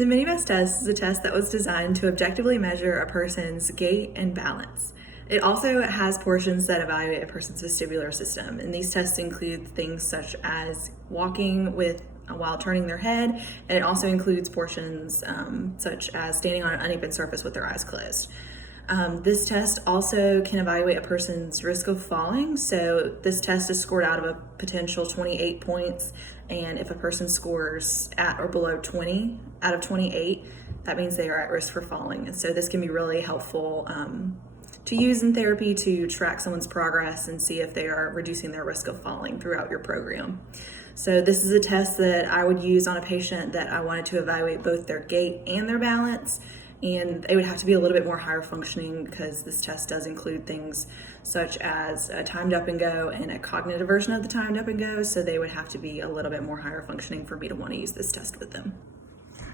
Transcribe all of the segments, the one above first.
The MiniBest Test is a test that was designed to objectively measure a person's gait and balance. It also has portions that evaluate a person's vestibular system, and these tests include things such as walking while turning their head, and it also includes portions such as standing on an uneven surface with their eyes closed. This test also can evaluate a person's risk of falling. So this test is scored out of a potential 28 points. And if a person scores at or below 20 out of 28, that means they are at risk for falling. And so this can be really helpful to use in therapy to track someone's progress and see if they are reducing their risk of falling throughout your program. So this is a test that I would use on a patient that I wanted to evaluate both their gait and their balance. And they would have to be a little bit more higher functioning because this test does include things such as a timed up and go and a cognitive version of the timed up and go. So they would have to be a little bit more higher functioning for me to want to use this test with them.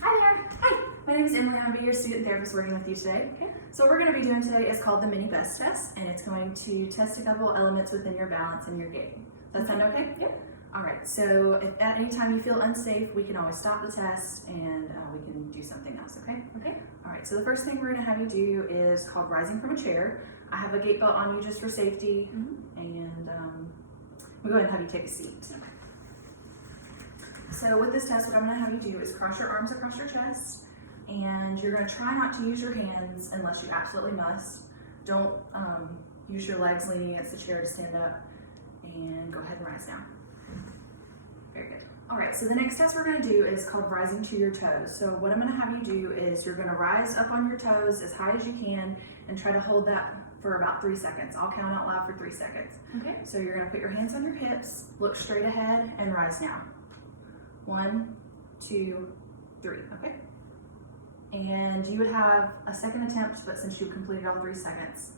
Hi there. Hi. My name is Emily. I'll be your student therapist working with you today. Okay. So what we're going to be doing today is called the MiniBest Test, and it's going to test a couple elements within your balance and your gait. Does that sound okay? Yep. All right, so if at any time you feel unsafe, we can always stop the test and we can do something else, okay? Okay. All right, so the first thing we're gonna have you do is called rising from a chair. I have a gait belt on you just for safety, and we'll go ahead and have you take a seat. Okay. So with this test, what I'm gonna have you do is cross your arms across your chest, and you're gonna try not to use your hands unless you absolutely must. Don't use your legs leaning against the chair to stand up, and go ahead and rise now. Very good. All right, so the next test we're gonna do is called rising to your toes. So what I'm gonna have you do is you're gonna rise up on your toes as high as you can and try to hold that for about 3 seconds. I'll count out loud for 3 seconds. Okay. So you're gonna put your hands on your hips, look straight ahead, and rise now. 1, 2, 3, okay? And you would have a second attempt, but since you completed all 3 seconds,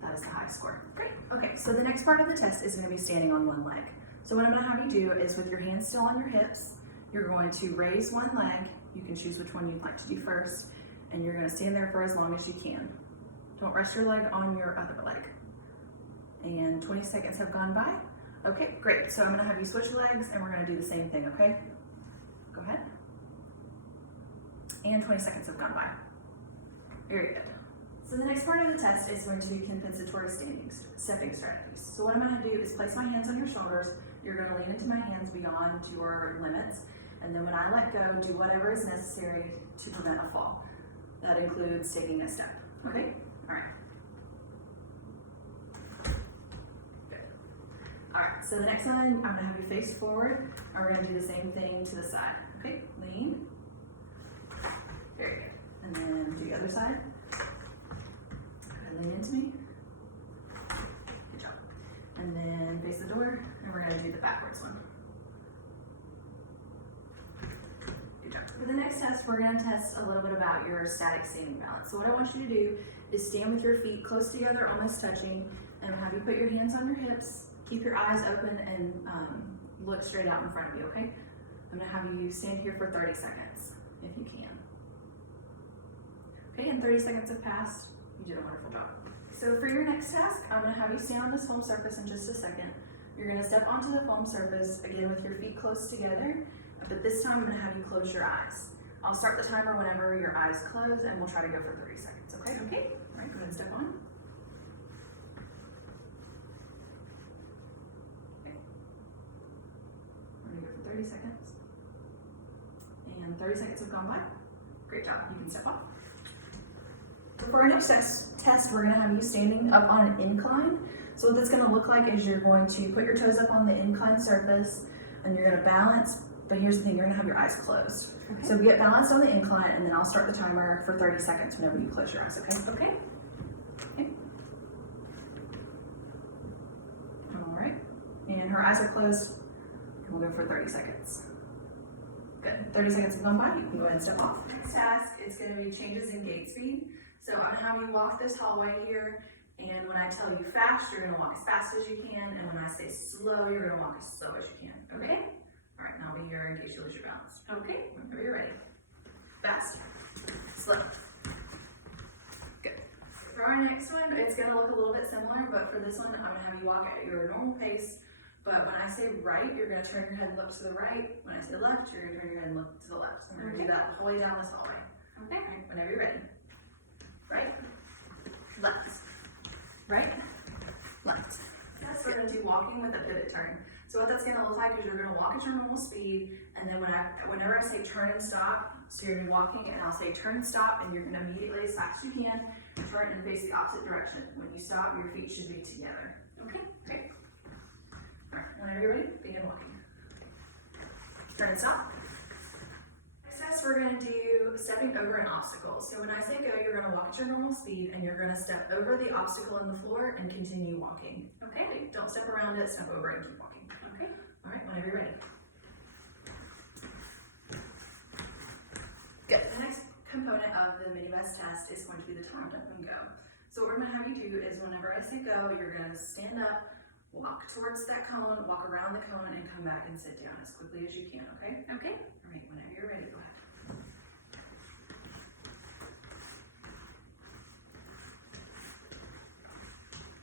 that is the high score. Great. Okay, so the next part of the test is gonna be standing on one leg. So what I'm gonna have you do is with your hands still on your hips, you're going to raise one leg. You can choose which one you'd like to do first, and you're gonna stand there for as long as you can. Don't rest your leg on your other leg. And 20 seconds have gone by. Okay, great. So I'm gonna have you switch legs and we're gonna do the same thing, okay? Go ahead. And 20 seconds have gone by. Very good. So the next part of the test is going to be compensatory stepping strategies. So what I'm gonna do is place my hands on your shoulders. You're gonna lean into my hands beyond your limits. And then when I let go, do whatever is necessary to prevent a fall. That includes taking a step, okay? All right. Good. All right, so the next one, I'm gonna have you face forward, and we're gonna do the same thing to the side, okay? Lean. Very good. And then do the other side. Lean into me. Good job. And then face the door, and we're gonna do the backwards one. Good job. For the next test, we're gonna test a little bit about your static standing balance. So what I want you to do is stand with your feet close together, almost touching, and have you put your hands on your hips, keep your eyes open, and look straight out in front of you, okay? I'm gonna have you stand here for 30 seconds, if you can. Okay, and 30 seconds have passed. You did a wonderful job. So for your next task, I'm gonna have you stand on this foam surface in just a second. You're gonna step onto the foam surface, again with your feet close together, but this time I'm gonna have you close your eyes. I'll start the timer whenever your eyes close, and we'll try to go for 30 seconds, okay? Okay. All right, go ahead and step on. Okay. We're gonna go for 30 seconds. And 30 seconds have gone by. Great job, you can step off. So for our next test, we're gonna have you standing up on an incline. So what that's gonna look like is you're going to put your toes up on the incline surface and you're gonna balance, but here's the thing, you're gonna have your eyes closed. Okay. So get balanced on the incline and then I'll start the timer for 30 seconds whenever you close your eyes, okay? Okay. Okay. All right, and her eyes are closed, and we'll go for 30 seconds. Good, 30 seconds have gone by, you can go ahead and step off. Next task is gonna be changes in gait speed. So I'm gonna have you walk this hallway here, and when I tell you fast, you're gonna walk as fast as you can, and when I say slow, you're gonna walk as slow as you can, okay? All right, now I'll be here in case you lose your balance. Okay, whenever you're ready. Fast, slow. Good. For our next one, it's gonna look a little bit similar, but for this one, I'm gonna have you walk at your normal pace But when I say right, you're gonna turn your head and look to the right. When I say left, you're gonna turn your head and look to the left. And we're gonna do that the whole way down this hallway. Okay. All right, whenever you're ready. Right, left, right, left. Yes, we're gonna do walking with a pivot turn. So what that's gonna look like is you're gonna walk at your normal speed, and then whenever I say turn and stop, so you're gonna be walking, and I'll say turn and stop, and you're gonna immediately, as fast as you can, turn and face the opposite direction. When you stop, your feet should be together. Okay. Great. All right, whenever you're ready, begin walking. Turn and stop. Next test, we're gonna do stepping over an obstacle. So when I say go, you're gonna walk at your normal speed, and you're gonna step over the obstacle in the floor and continue walking. Okay. Don't step around it, step over it and keep walking. Okay. All right, whenever you're ready. Good. The next component of the MiniBest test is going to be the timed up and go. So what we're gonna have you do is whenever I say go, you're gonna stand up, walk towards that cone, walk around the cone, and come back and sit down as quickly as you can, okay? Okay. All right, whenever you're ready, go ahead.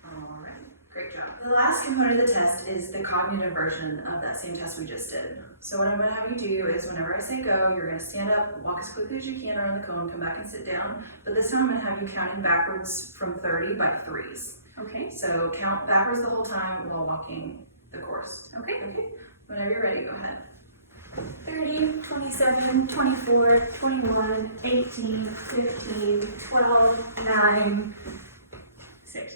All right, great job. The last component of the test is the cognitive version of that same test we just did. So what I'm gonna have you do is whenever I say go, you're gonna stand up, walk as quickly as you can around the cone, come back and sit down. But this time I'm gonna have you counting backwards from 30 by threes. Okay. So count backwards the whole time while walking the course. Okay. Okay, whenever you're ready, go ahead. 30, 27, 24, 21, 18, 15, 12, 9, 6.